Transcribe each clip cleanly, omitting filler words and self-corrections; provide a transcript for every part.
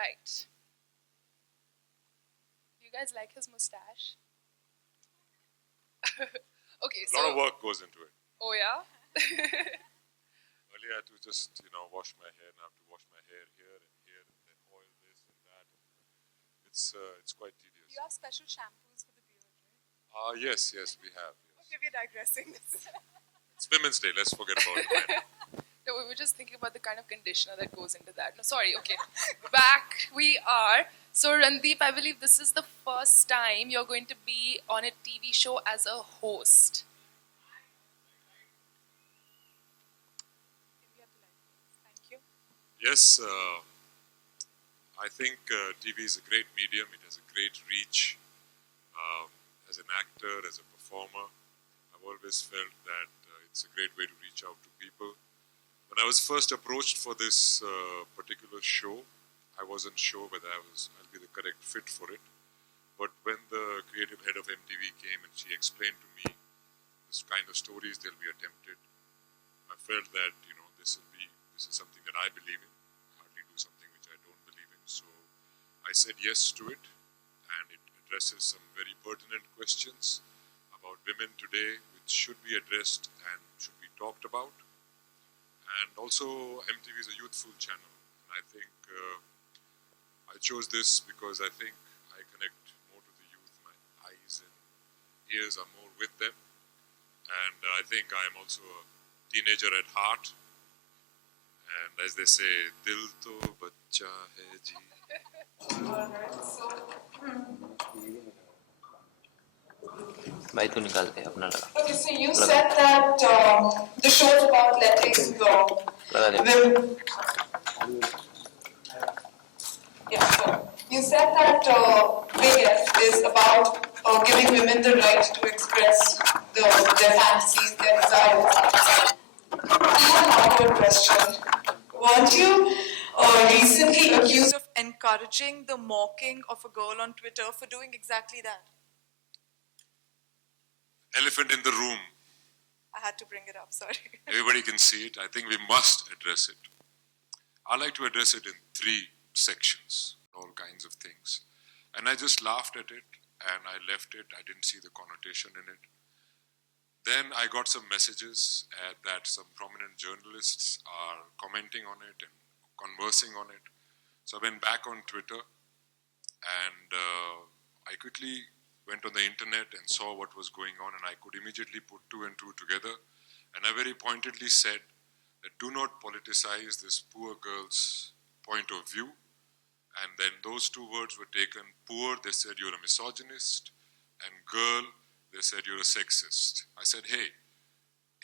Right. Do you guys like his mustache? Okay, A lot of work goes into it. Oh yeah? Earlier I had to just, wash my hair. Now I have to wash my hair here and here and then oil this and that. It's quite tedious. You have special shampoos for the beard, right? Yes, we have. Yes. Okay, we're digressing. It's Women's Day. Let's forget about it. No, we were just thinking about the kind of conditioner that goes into that. No, sorry, okay. Back we are. So, Randeep, I believe this is the first time you're going to be on a TV show as a host. Thank you. Yes, I think TV is a great medium. It has a great reach. As an actor, as a performer, I've always felt that it's a great way to reach out to people. When I was first approached for this particular show, I wasn't sure whether I'll be the correct fit for it. But when the creative head of MTV came and she explained to me this kind of stories they'll be attempted, I felt that this is something that I believe in. I hardly do something which I don't believe in. So I said yes to it, and it addresses some very pertinent questions about women today, which should be addressed and should be talked about. And also, MTV is a youthful channel, and I think I chose this because I think I connect more to the youth. My eyes and ears are more with them, and I think I am also a teenager at heart. And as they say, dil to bachcha hai ji. भाई तू निकाल दे अपना लगा. Okay, so you said that the show is about letting women. Yeah, so you said that Big F is about giving women the right to express their fantasies, their desires. I have an awkward question. Weren't you recently accused of encouraging the mocking of a girl on Twitter for doing exactly that? Elephant in the room. I had to bring it up, sorry. Everybody can see it. I think we must address it. I like to address it in 3 sections, all kinds of things. And I just laughed at it and I left it. I didn't see the connotation in it. Then I got some messages that some prominent journalists are commenting on it and conversing on it. So I went back on Twitter and I quickly went on the internet and saw what was going on, and I could immediately put 2 and 2 together. And I very pointedly said that do not politicize this poor girl's point of view. And then those 2 words were taken. Poor, they said you're a misogynist, and girl, they said you're a sexist. I said, hey,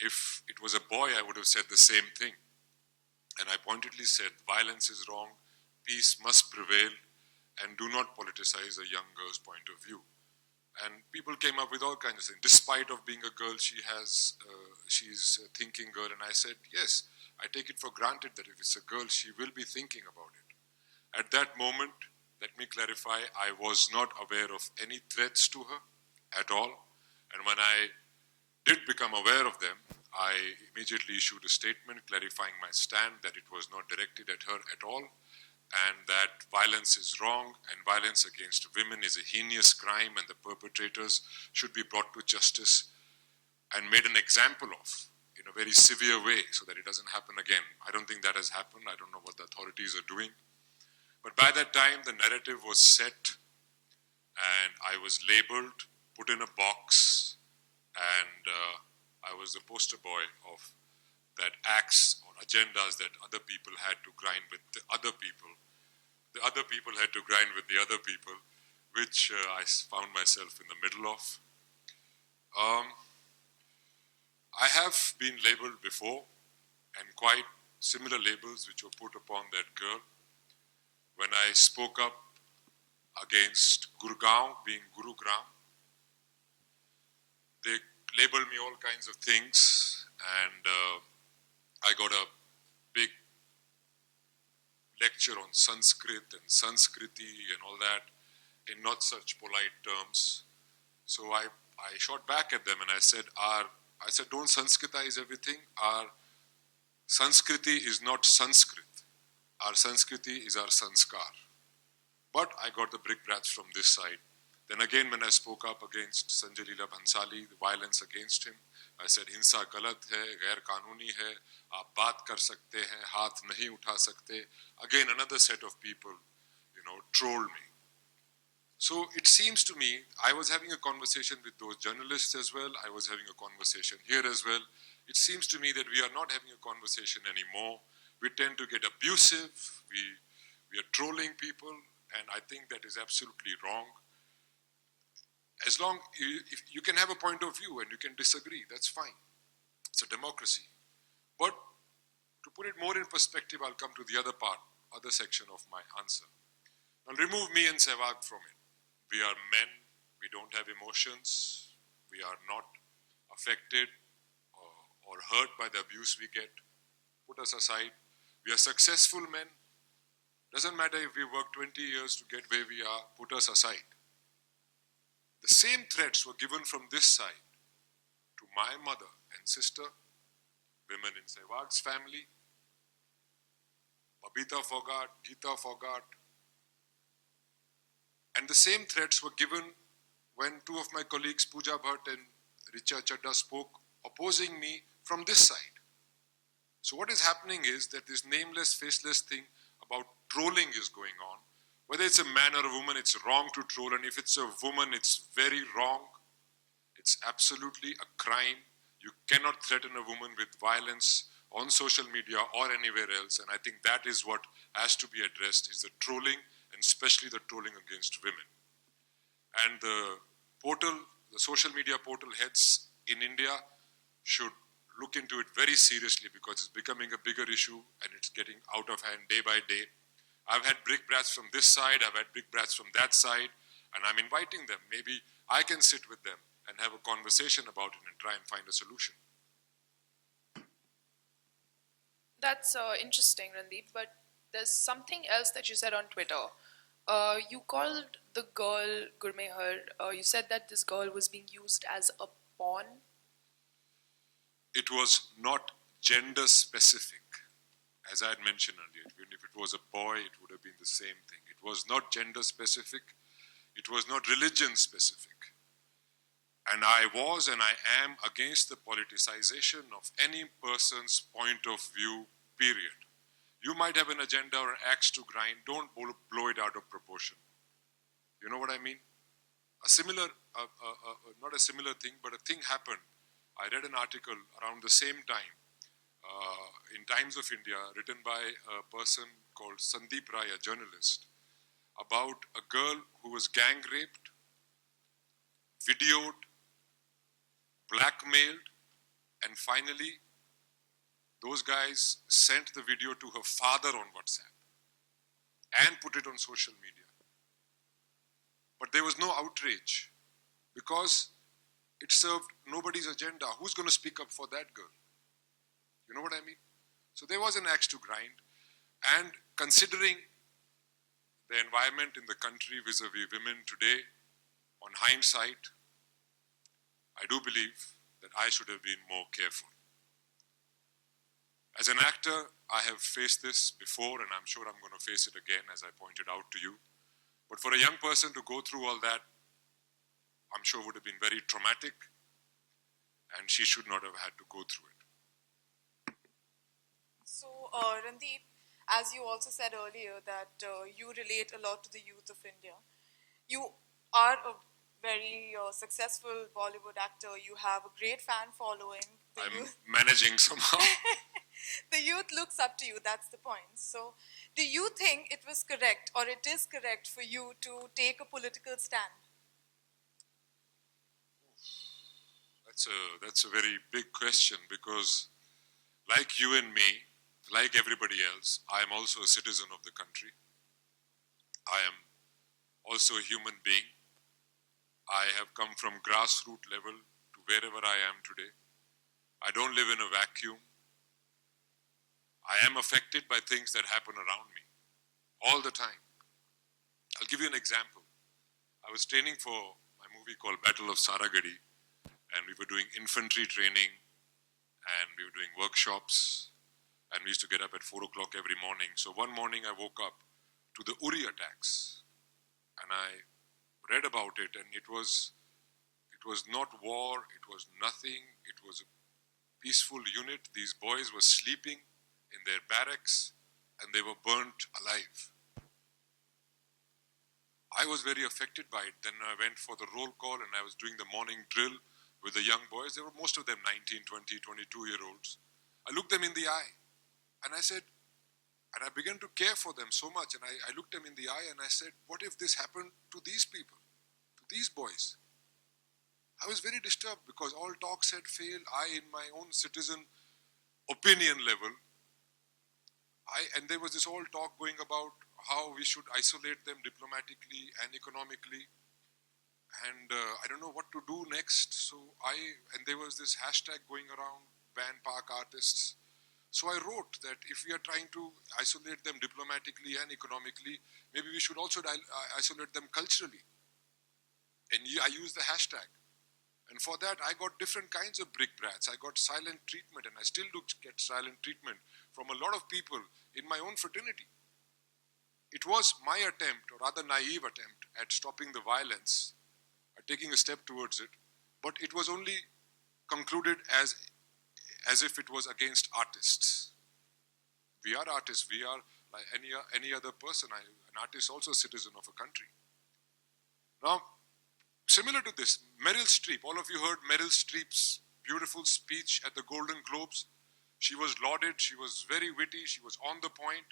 if it was a boy, I would have said the same thing. And I pointedly said violence is wrong, peace must prevail, and do not politicize a young girl's point of view. And people came up with all kinds of things. Despite of being a girl, she's a thinking girl. And I said, yes, I take it for granted that if it's a girl, she will be thinking about it. At that moment, let me clarify, I was not aware of any threats to her at all. And when I did become aware of them, I immediately issued a statement clarifying my stand that it was not directed at her at all, and that violence is wrong and violence against women is a heinous crime and the perpetrators should be brought to justice and made an example of in a very severe way so that it doesn't happen again. I don't think that has happened. I don't know what the authorities are doing. But by that time, the narrative was set and I was labeled, put in a box, and I was the poster boy of that acts or agendas that other people had to grind with the other people. The other people had to grind with the other people, which I found myself in the middle of. I have been labeled before, and quite similar labels which were put upon that girl. When I spoke up against Gurgaon being Gurugram, they labeled me all kinds of things, and I got a big lecture on Sanskrit and Sanskriti and all that in not such polite terms. So I shot back at them and I said, don't Sanskritize everything. Our Sanskriti is not Sanskrit. Our Sanskriti is our sanskar. But I got the brickbats from this side. Then again, when I spoke up against Sanjay Leela Bhansali, the violence against him, I said, हिंसा गलत है, गैर कानूनी है, आप बात कर सकते हैं, हाथ नहीं उठा सकते. Again, another set of people, trolled me. So it seems to me, I was having a conversation with those journalists as well. I was having a conversation here as well. It seems to me that we are not having a conversation anymore. We tend to get abusive. We are trolling people, and I think that is absolutely wrong. As long if you can have a point of view and you can disagree, that's fine. It's a democracy. But to put it more in perspective, I'll come to the other section of my answer. Now remove me and Sehwag from it. We are men. We don't have emotions. We are not affected or hurt by the abuse we get. Put us aside. We are successful men. Doesn't matter if we work 20 years to get where we are, put us aside. The same threats were given from this side to my mother and sister, women in Sehwag's family, Babita Fogart, Geeta Fogart. And the same threats were given when two of my colleagues, Pooja Bhatt and Richa Chadda, spoke opposing me from this side. So what is happening is that this nameless, faceless thing about trolling is going on. Whether it's a man or a woman, it's wrong to troll. And if it's a woman, it's very wrong. It's absolutely a crime. You cannot threaten a woman with violence on social media or anywhere else. And I think that is what has to be addressed, is the trolling, and especially the trolling against women. And the social media portal heads in India should look into it very seriously, because it's becoming a bigger issue and it's getting out of hand day by day. I've had brickbats from this side, I've had brickbats from that side, and I'm inviting them. Maybe I can sit with them and have a conversation about it and try and find a solution. That's interesting, Randeep, but there's something else that you said on Twitter. You called the girl Gurmehar, you said that this girl was being used as a pawn. It was not gender specific. As I had mentioned earlier, even if it was a boy, it would have been the same thing. It was not gender specific. It was not religion specific. And I was and I am against the politicization of any person's point of view, period. You might have an agenda or an axe to grind. Don't blow it out of proportion. You know what I mean? A similar, not a similar thing, but a thing happened. I read an article around the same time in Times of India, written by a person called Sandeep Rai, a journalist, about a girl who was gang raped, videoed, blackmailed, and finally those guys sent the video to her father on WhatsApp and put it on social media. But there was no outrage because it served nobody's agenda. Who's going to speak up for that girl? You know what I mean? So there was an axe to grind. And considering the environment in the country vis-a-vis women today, on hindsight, I do believe that I should have been more careful. As an actor, I have faced this before, and I'm sure I'm going to face it again, as I pointed out to you. But for a young person to go through all that, I'm sure would have been very traumatic, and she should not have had to go through it. So, Randeep, as you also said earlier that you relate a lot to the youth of India. You are a very successful Bollywood actor. You have a great fan following. I'm managing somehow. The youth looks up to you, that's the point. So, do you think it was correct or it is correct for you to take a political stand? That's a very big question, because like you and me, like everybody else, I am also a citizen of the country. I am also a human being. I have come from grassroots level to wherever I am today. I don't live in a vacuum. I am affected by things that happen around me all the time. I'll give you an example. I was training for my movie called Battle of Saragadi, and we were doing infantry training, and we were doing workshops, and we used to get up at 4 o'clock every morning. So one morning I woke up to the Uri attacks. and I read about it, and it was not war, it was nothing, it was a peaceful unit. These boys were sleeping in their barracks and they were burnt alive. I was very affected by it. Then I went for the roll call and I was doing the morning drill with the young boys. They were most of them 19, 20, 22-year-olds. I looked them in the eye and I said, and I began to care for them so much, and I looked them in the eye and I said, what if this happened to these people, to these boys? I was very disturbed because all talks had failed. I, in my own citizen opinion level, and there was this whole talk going about how we should isolate them diplomatically and economically, and I don't know what to do next. And there was this hashtag going around, ban park artists. So I wrote that if we are trying to isolate them diplomatically and economically, maybe we should also isolate them culturally. And I used the hashtag. And for that, I got different kinds of brickbats. I got silent treatment, and I still do get silent treatment from a lot of people in my own fraternity. It was my attempt, or rather naive attempt, at stopping the violence, at taking a step towards it, but it was only concluded as if it was against artists. We are artists. We are like any other person. An artist, also a citizen of a country. Now, similar to this, Meryl Streep. All of you heard Meryl Streep's beautiful speech at the Golden Globes. She was lauded. She was very witty. She was on the point.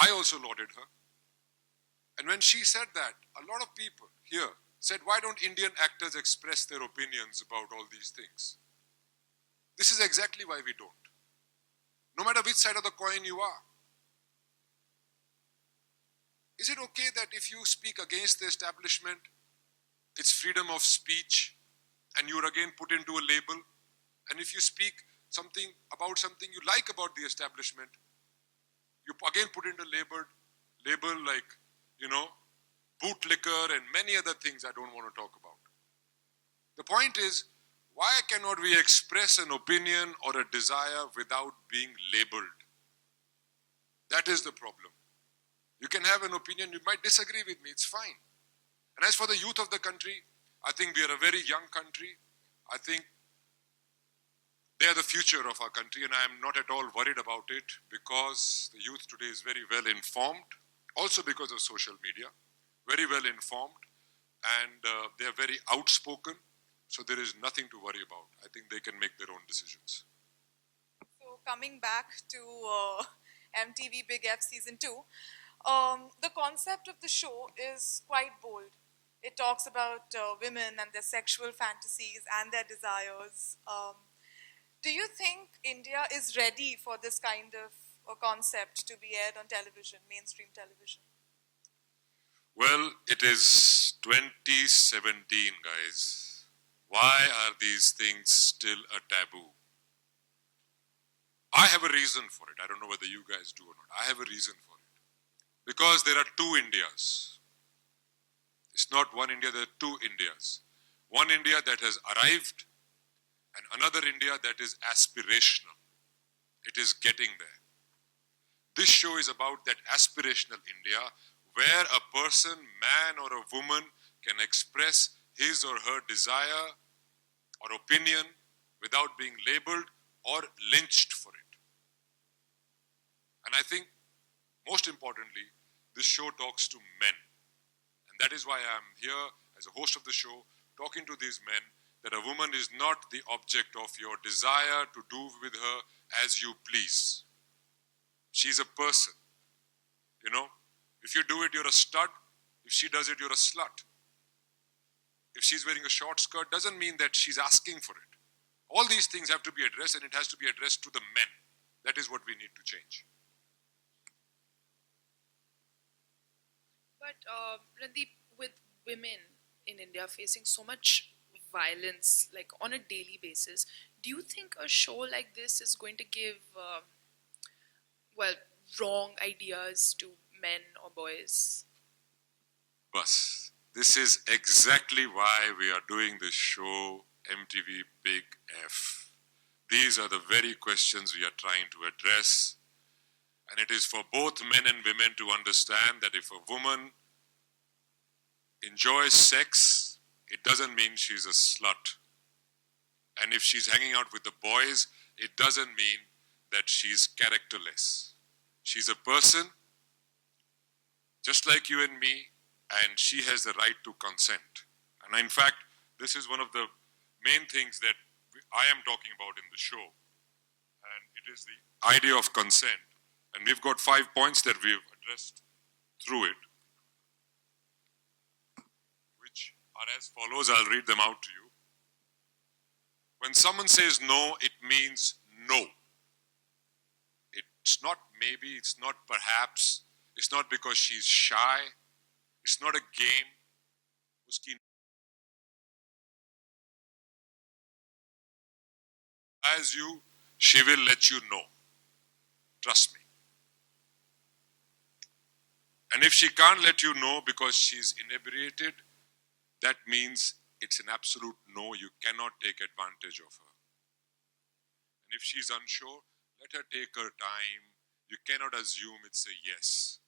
I also lauded her. And when she said that, a lot of people here said, why don't Indian actors express their opinions about all these things? This is exactly why we don't. No matter which side of the coin you are. Is it okay that if you speak against the establishment, it's freedom of speech, and you're again put into a label? And if you speak something about something you like about the establishment, you again put into label like, bootlicker and many other things I don't want to talk about. The point is, why cannot we express an opinion or a desire without being labeled? That is the problem. You can have an opinion, you might disagree with me, it's fine. And as for the youth of the country, I think we are a very young country. I think they are the future of our country, and I am not at all worried about it because the youth today is very well informed, also because of social media, very well informed, and they are very outspoken, so there is nothing to worry about. I think they can make their own decisions. So coming back to MTV Big F Season 2, the concept of the show is quite bold. It talks about women and their sexual fantasies and their desires. Do you think India is ready for this kind of a concept to be aired on television, mainstream television? Well, it is 2017, guys. Why are these things still a taboo? I have a reason for it. I don't know whether you guys do or not. I have a reason for it. Because there are two Indias. It's not one India, there are two Indias. One India that has arrived and another India that is aspirational. It is getting there. This show is about that aspirational India where a person, man or a woman, can express his or her desire or opinion without being labeled or lynched for it. And I think, most importantly, this show talks to men. And that is why I'm here as a host of the show, talking to these men, that a woman is not the object of your desire to do with her as you please. She's a person. If you do it, you're a stud. If she does it, you're a slut. If she's wearing a short skirt, doesn't mean that she's asking for it. All these things have to be addressed, and it has to be addressed to the men. That is what we need to change. But Randeep, with women in India facing so much violence, like on a daily basis, do you think a show like this is going to give, wrong ideas to men or boys? Bus. This is exactly why we are doing this show, MTV Big F. These are the very questions we are trying to address. And it is for both men and women to understand that if a woman enjoys sex, it doesn't mean she's a slut. And if she's hanging out with the boys, it doesn't mean that she's characterless. She's a person just like you and me, and she has the right to consent. And in fact, this is one of the main things that I am talking about in the show. And it is the idea of consent. And we've got 5 points that we've addressed through it, which are as follows. I'll read them out to you. When someone says no, it means no. It's not maybe, it's not perhaps, it's not because she's shy, it's not a game. Uski as you, she will let you know. Trust me. And if she can't let you know because she's inebriated, that means it's an absolute no. You cannot take advantage of her. And if she's unsure, let her take her time. You cannot assume it's a yes.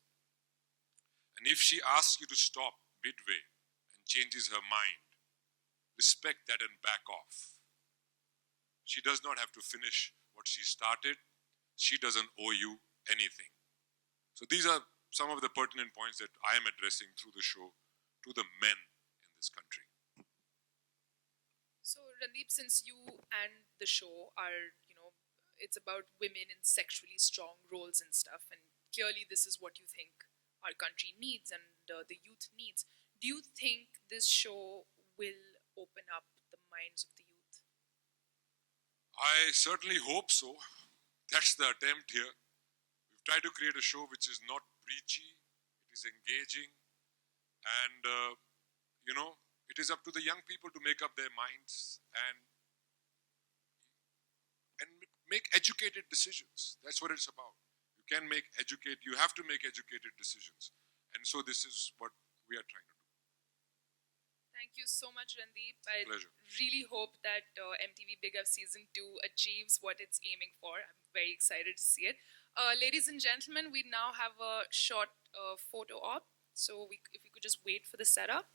And if she asks you to stop midway and changes her mind, respect that and back off. She does not have to finish what she started. She doesn't owe you anything. So these are some of the pertinent points that I am addressing through the show to the men in this country. So, Randeep, since you and the show are, it's about women in sexually strong roles and stuff, and clearly this is what you think our country needs and the youth needs. Do you think this show will open up the minds of the youth? I certainly hope so. That's the attempt here. We've tried to create a show which is not preachy, it is engaging, and it is up to the young people to make up their minds and make educated decisions. That's what it's about. You have to make educated decisions. And so this is what we are trying to do. Thank you so much, Randeep. I Pleasure. really hope that MTV Big F Season 2 achieves what it's aiming for. I'm very excited to see it. Ladies and gentlemen, we now have a short photo op. So if we could just wait for the setup.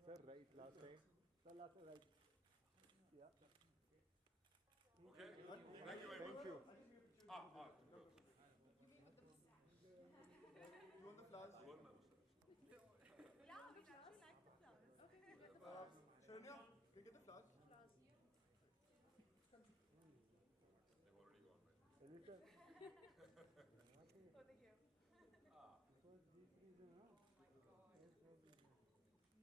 Sir, right, last time. Sir, last time, right. Yeah. Okay. Thank you very much. Thank you. Good. You want the flowers? Shania, can you get the flowers? They've already gone, right? Elisa.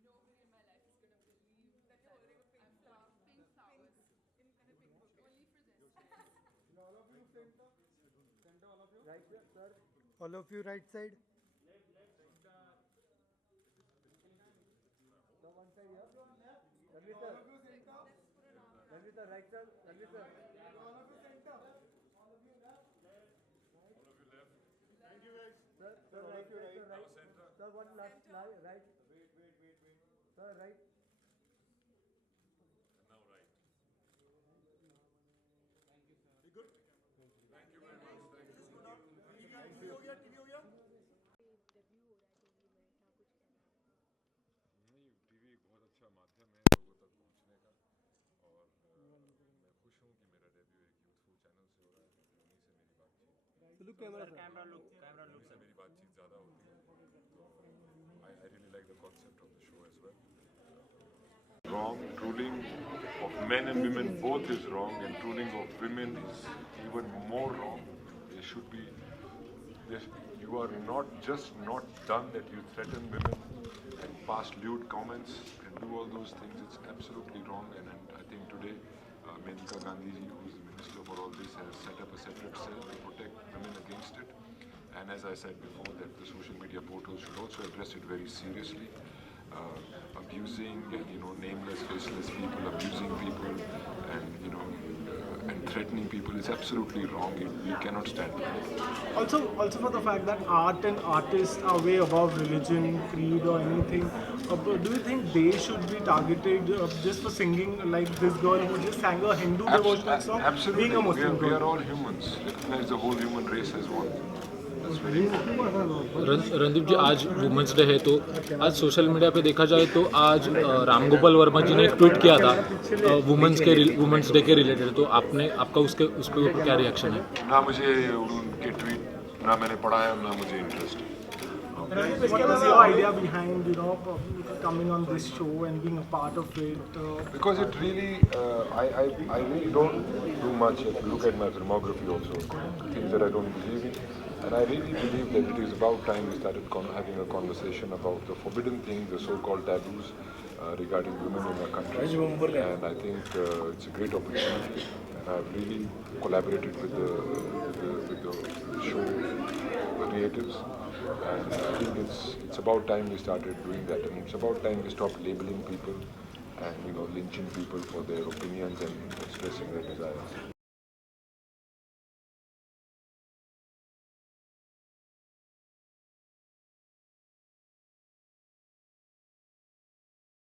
Nobody in my life is gonna believe that you're holding a pink flower. Pink flowers. In a pink bouquet. Only for this. All of you center. Center, all of you. Right, sir. All of you right side. So one side here. Ranveer sir. All of you center. Ranveer sir, right sir. Ranveer sir. All of you center. All of you left. All of you left. Thank you guys. Sir, right, sir, right. Now center. Sir, one last slide, right. Wait. Sir, right. And now right. You good? Thank you very much. Thank you. look camera sir. हमेशा मेरी बातचीत ज़्यादा होती है I really like the concept of the show as well. Wrong, ruling of men and women both is wrong, and ruling of women is even more wrong. There should be, you are not just not done that you threaten women and pass lewd comments and do all those things. It's absolutely wrong, and I think today Maneka Gandhi ji, who is the minister for all this, has set up a separate cell to protect women against it. And as I said before, that the social media portals should also address it very seriously. Abusing and nameless, faceless people, abusing people, and and threatening people is absolutely wrong. We cannot stand for it. Also for the fact that art and artists are way above religion, creed, or anything. Do you think they should be targeted just for singing like this girl who just sang a Hindu devotional song, Absolutely, being a Muslim we are girl? all humans. Recognize the whole human race as one. That's very important. Randeep जी, आज women's day है, तो आज social media पे देखा जाए तो आज राम गोपाल वर्मा जी ने एक ट्वीट किया था वुमेंस डे के रिलेटेड, तो आपका उसके ऊपर क्या रिएक्शन है? ना मुझे उनके ट्वीट ना मैंने पढ़ा है, ना मुझे इंटरेस्ट है. What was your idea behind coming on this show and being a part of it? Because it really, I really don't do much. If you look at my filmography also, things that I don't believe in. And I really believe that it is about time we started having a conversation about the forbidden things, the so-called taboos regarding women in our country. And I think it's a great opportunity. And I've really collaborated with the show creatives. And I think it's about time we started doing that. I mean, it's about time we stopped labeling people and lynching people for their opinions and expressing their desires.